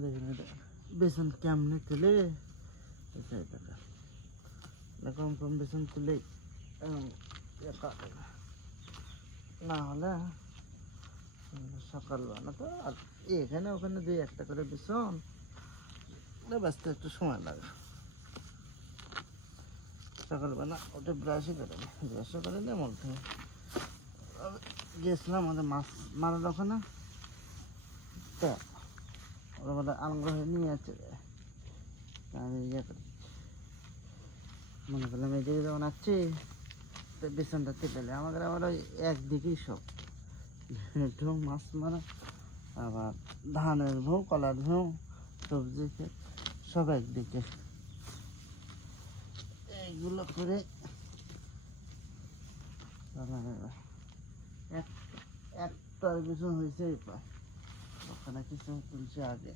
দেখেন বেসন কেমনে তুলে কম কম বেসন তুলে না হলে সকালবেলা তো আর এখানে ওখানে দুই একটা করে বেসন বাঁচতে একটু সময় লাগে। সকালবেলা ওটা ব্রাশই করে নি, ব্রাশও করে নি মধ্যে গিয়েছিলাম আমাদের মাছ মারার ওখানে, তো ওরা বলে আগ্রহ নিয়ে আছে। আমি ইয়ে করি মনে করলাম এই দিকে যখন আসছি তো বেসনটা তেলে আমাদের আবার ওই একদিকেই সব ঢেউ মাছ মারা, আবার ধানের ভোঁ কলার ভোঁ সবজি সব একদিকে, এইগুলো করে একটার কিছু হয়েছে ওখানে কিছু তুলছে আগে।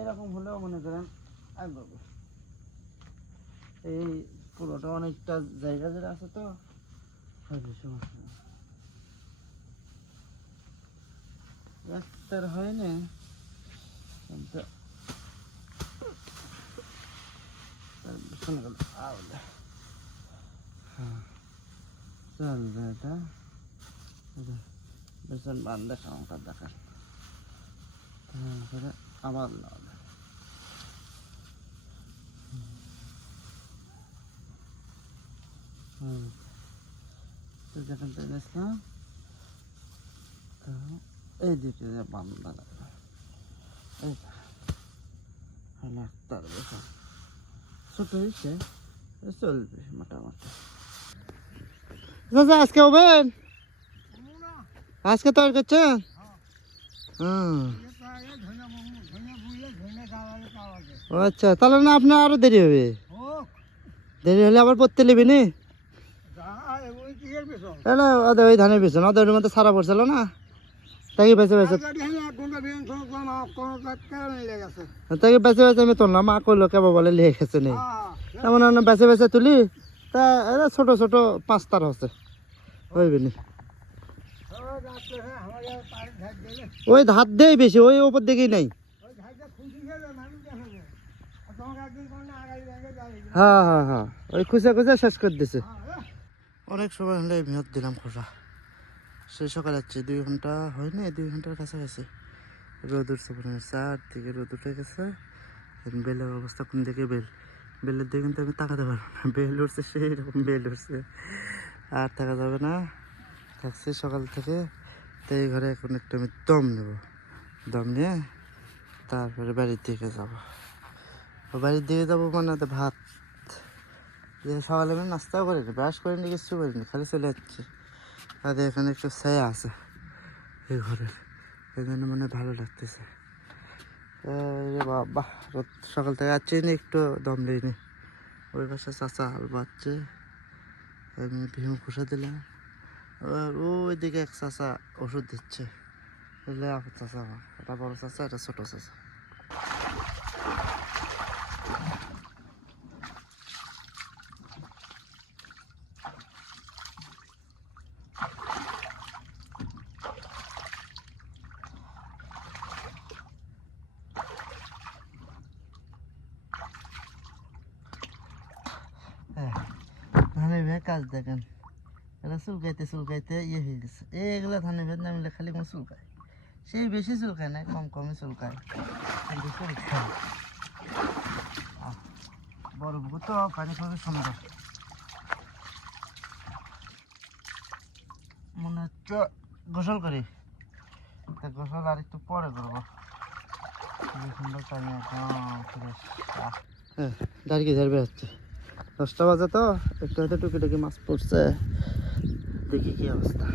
এরকম হলেও মনে করেন আগবে এই পুরোটা অনেকটা জায়গা যেটা আছে তো হবে সমস্যা একটার হয় না কিন্তু শোনা গেল আওলে চলবে এটা বেসন বান্ধে খাওয়াটা দেখান তারপরে আবার লাগাবে। যেখান থেকে নিয়েছিলাম তো এইদিকে বান্ধা লাগবে, এই হলো একটার বেসন ছোট হয়েছে চলবে মোটামুটি। দাদা আজকে হবেন, আজকে তৈরি করছেন? আচ্ছা তাহলে না আপনার আরো দেরি হবে, দেরি হলে আবার পড়তে নেবে নি ওই ধানের বেসন ওদের মধ্যে সারা পড়ছিল না তাকে বেঁচে বেঁচে তাকে বেঁচে বেঁচে আমি তুললাম, মা করলো কেবল বলে লিয়ে গেছে নেই এমন বেঁচে বেঁচে তুলি তা এরা ছোট ছোট 5 তার হচ্ছে হইবে নি ওই ধার দেই বেশি ওই ওপর দিকেই নাই। হ্যাঁ হ্যাঁ হ্যাঁ ওই খুঁজে খুঁজে শেষ করে দিছে। অনেক সময় হলে মেয়াদ দিলাম খোসা, সেই সকালে যাচ্ছি 2 ঘন্টা হয়নি, 2 ঘন্টার কাছাকাছি রোদ উঠছে, 4 দিকে রোদ উঠে গেছে। বেলের অবস্থা কোন দিকে বেলের দিকে কিন্তু আমি তাকাতে পারবো না, বেল উঠছে সেই রকম বেল উঠছে, আর থাকা যাবে না। থাকছি সকাল থেকে, তো এই ঘরে এখন একটু আমি দম নেব, দম নিয়ে তারপরে বাড়ির দিকে যাব। বাড়ির দিকে যাবো মানে তো ভাত সকালে আমি নাস্তাও করিনি, ব্রাশ করিনি, কিছু করিনি, খালি চলে যাচ্ছি। আর এখানে একটু ছায়া আছে এই ঘরের, এই জন্য মনে ভালো লাগতেছে। বাবা রোদ সকাল থেকে আসছি নি, একটু দম দিইনি। ওই পাশে চাচা হাল বাচ্ছে, আমি ভীম খুশা দিলাম, আর ওই দিকে এক চাচা ওষুধ দিচ্ছে, চাচা আমার, এটা বড় চাচা, এটা ছোট চাচা। কাজ দেখেন, এগুলো চুলকাইতে চুলকাইতে ইয়ে হয়ে গেছে, এইগুলো ধানের ভেদ নামিলে খালি কোনো চুলকায়, সেই বেশি চুলকায় না, কম কমই চুলকায়, কিন্তু চুলকায়। বড় পুকুর তো পানি খুবই সুন্দর, মনে হচ্ছে গোসল করি, গোসল আর একটু পরে করবো, খুবই সুন্দর পানি একদম ফ্রেশ। দাঁড়িয়ে ঝাড়বে হচ্ছে 10টা বাজে, তো একটু হয়তো টুকি টুকি মাছ পড়ছে, দেখি কি অবস্থা।